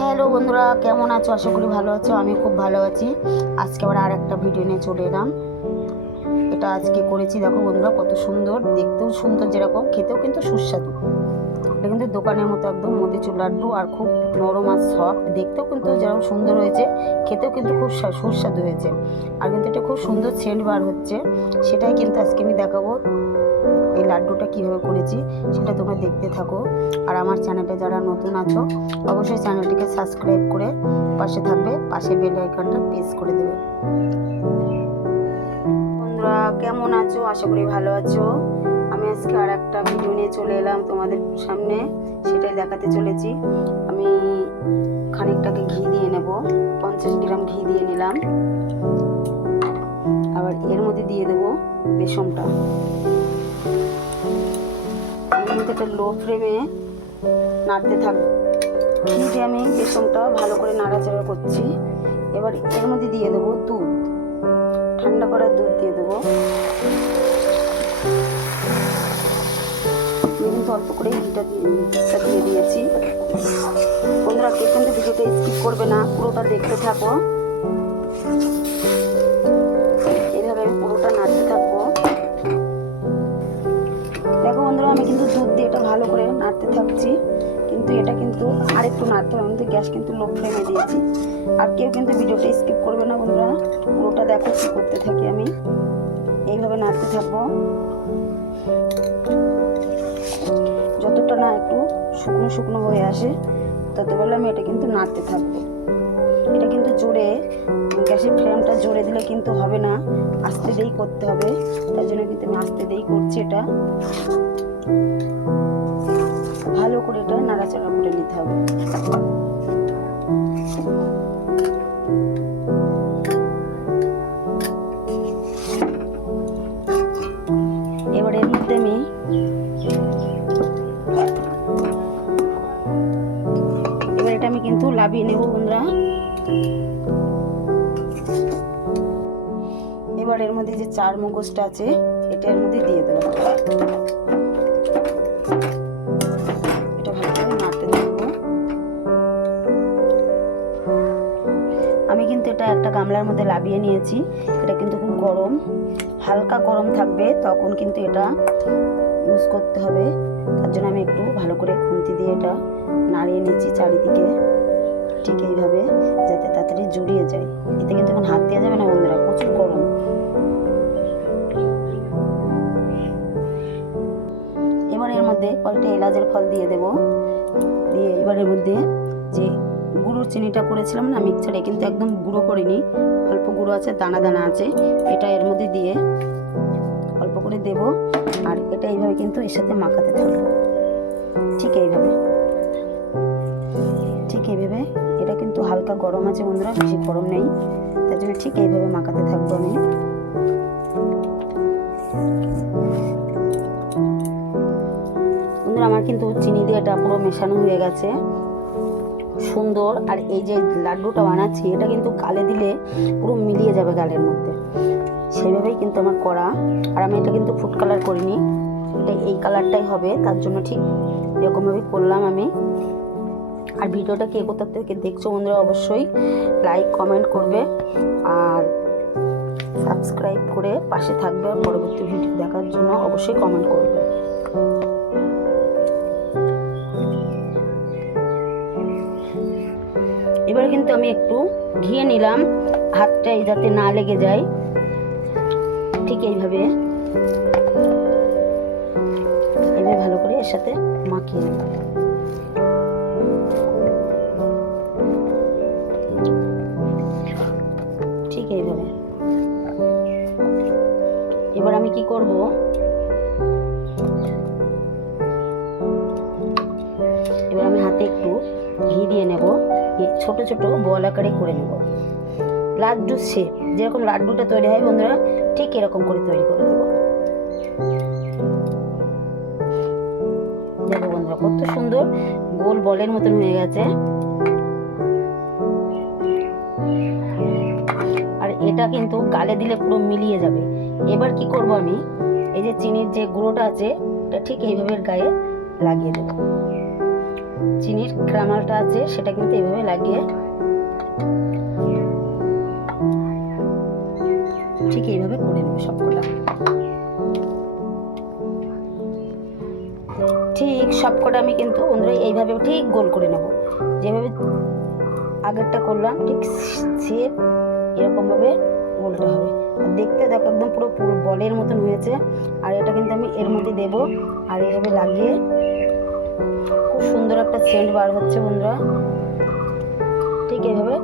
Hello বন্ধুরা, কেমন আছো? আশা করি ভালো আছো। আমি খুব ভালো আছি। আজকে আবার আর একটা ভিডিও নিয়ে চলে এলাম। এটা আজকে করেছি, দেখো বন্ধুরা কত সুন্দর, দেখতেও সুন্দর যেরকম, খেতেও কিন্তু সুস্বাদু। এটা কিন্তু দোকানের মতো একদম মতিচুর লাড্ডু, আর খুব নরম আর সফট, দেখতেও কিন্তু যেরকম সুন্দর হয়েছে, খেতেও কিন্তু খুব সুস্বাদু হয়েছে। আর কিন্তু এটা খুব সুন্দর সেন্ট বার হচ্ছে, সেটাই কিন্তু আজকে আমি দেখাবো। এই লাড্ডুটা কীভাবে করেছি সেটা তোমরা দেখতে থাকো। আর আমার চ্যানেলে যারা নতুন আছো অবশ্যই চ্যানেলটিকে সাবস্ক্রাইব করে পাশে থাকবে, পাশে বেল আইকনটা প্রেস করে দেবে। বন্ধুরা কেমন আছো? আশা করি ভালো আছো। আমি আজকে আর একটা ভিডিও নিয়ে চলে এলাম তোমাদের সামনে, সেটাই দেখাতে চলেছি। আমি খানিকটাকে ঘি দিয়ে নেব, 50 গ্রাম ঘি দিয়ে নিলাম। আবার এর মধ্যে দিয়ে দেবো বেসনটা। এটা লো ফ্লেমে নাড়তে থাকবো। ঘিতে আমি বেসনটা ভালো করে নাড়াচাড়া করছি। এবার এর মধ্যে দিয়ে দেবো দুধ, ঠান্ডা করা দুধ দিয়ে দেবো। আমি কিন্তু অল্প করে দুধটা দিয়ে দিয়েছি। বন্ধুরা কেউ কিন্তু ভিডিওটা স্কিপ করবে না, পুরোটা দেখতে থাকো। এইভাবে আমি পুরোটা নাড়তে থাকবো। দেখো বন্ধুরা, আমি কিন্তু দুধ দিয়ে এটা ভালো করে নাড়তে থাকছি, কিন্তু এটা কিন্তু আরেকটু নাড়তে হবে। আমি তো গ্যাস কিন্তু লো ফ্লেমে দিয়েছি। আর কেউ কিন্তু ভিডিওটা স্কিপ করবে না বন্ধুরা, পুরোটা দেখো কি করতে থাকি আমি। এইভাবে নাড়তে থাকবো যতটা না একটু শুকনো শুকনো হয়ে আসে, ততবেলা আমি এটা কিন্তু নাড়তে থাকবো। এটা কিন্তু জোরে, গ্যাসের ফ্লেমটা জোরে দিলে কিন্তু হবে না, আস্তে দিয়েই করতে হবে। তার জন্য কিন্তু আমি আস্তে দিয়েই করছি। এটা ভালো করে এটা নাড়াচাড়া করে নিতে হবে। এবার এর মধ্যে আমি এটা আমি কিন্তু লাভিয়ে নেব বন্ধুরা। এবার এর মধ্যে যে চার মগজটা আছে এটা এর মধ্যে দিয়ে দেবো। এটা ভালো করে নাড়তে থাকবো। আমি কিন্তু এটা একটা গামলার মধ্যে লাভিয়ে নিয়েছি। এটা কিন্তু খুব গরম, হালকা গরম থাকবে, তখন কিন্তু এটা ইউজ করতে হবে। তার জন্য আমি একটু ভালো করে খুন্তি দিয়ে এটা নাড়িয়ে নিচ্ছি চারিদিকে, ঠিক এইভাবে, যাতে তাড়াতাড়ি জড়িয়ে যায়। এতে কিন্তু এখন হাত দেওয়া যাবে না বন্ধুরা, প্রচুর গরম। এবার এর মধ্যে কয়েকটা এলাচের ফল দিয়ে দেব। দিয়ে এবার এর মধ্যে যে গুঁড়োর চিনিটা করেছিলাম না মিক্সচারে, কিন্তু একদম গুঁড়ো করিনি, অল্প গুঁড়ো আছে, দানা দানা আছে, এটা এর মধ্যে দিয়ে অল্প করে দেব। আর এটা এইভাবে কিন্তু এর সাথে মাখাতে থাকবো, ঠিক এইভাবে, ঠিক এইভাবে। এটা কিন্তু হালকা গরম আছে বন্ধুরা, বেশি গরম নেই, তার জন্য ঠিক এইভাবে মাখাতে থাকবো আমি। বন্ধুরা আমার কিন্তু চিনি দিয়ে এটা পুরো মেশানো হয়ে গেছে, সুন্দর। আর এই যে লাড্ডুটা বানাচ্ছি এটা কিন্তু গালে দিলে পুরো মিলিয়ে যাবে গালের মধ্যে, সেইভাবেই কিন্তু আমার করা। আর আমি এটা কিন্তু ফুড কালার করিনি, এটা এই কালারটাই হবে, তার জন্য ঠিক এরকমভাবেই করলাম আমি। আর ভিডিওটা কে কোথা থেকে দেখছো বন্ধুরা অবশ্যই লাইক কমেন্ট করবে, আর সাবস্ক্রাইব করে পাশে থাকবে। আর পরবর্তী ভিডিও দেখার জন্য অবশ্যই কমেন্ট করবে। এবার কিন্তু আমি একটু ঘিয়ে নিলাম, হাতটাই যাতে না লেগে যায়, ঠিক এইভাবে ভালো করে এর সাথে মাখিয়ে নেব। ঠিক এইভাবে। এবার আমি কি করব, এবার আমি হাতে একটু ঘি দিয়ে নেব, ছোট ছোট বল আকারে করে নেব। লাড্ডু শেপ যেরকম লাড্ডুটা তৈরি হয় বন্ধুরা, ঠিক এরকম করে তৈরি করে দেবো। দেখো বন্ধুরা কত সুন্দর গোল বলের মতন হয়ে গেছে। আর এটা কিন্তু গালে দিলে পুরো মিলিয়ে যাবে। এবার কি করব আমি, এই যে চিনির যে গুঁড়োটা আছে এটা ঠিক এইভাবে গায়ে লাগিয়ে দেবো। চিনির ক্যারামেলটা আছে সেটা কিন্তু এইভাবে লাগিয়ে ঠিক এইভাবে করে নেব সবকটা। ঠিক সবকটা আমি কিন্তু বন্ধুরা এইভাবে ঠিক গোল করে নেব, যেভাবে আগেরটা করলাম ঠিক সেম এরকমভাবে গোলটা হবে। আর দেখতে দেখো একদম পুরো পুরো বলের মতন হয়েছে। আর এটা কিন্তু আমি এর মধ্যে দেব আর এইভাবে লাগিয়ে খুব সুন্দর একটা সেন্ট বার হচ্ছে বন্ধুরা। ঠিক এইভাবে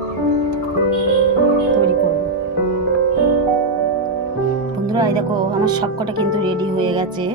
তৈরি করব বন্ধুরা। এই দেখো আমার সবকটা কিন্তু রেডি হয়ে গেছে।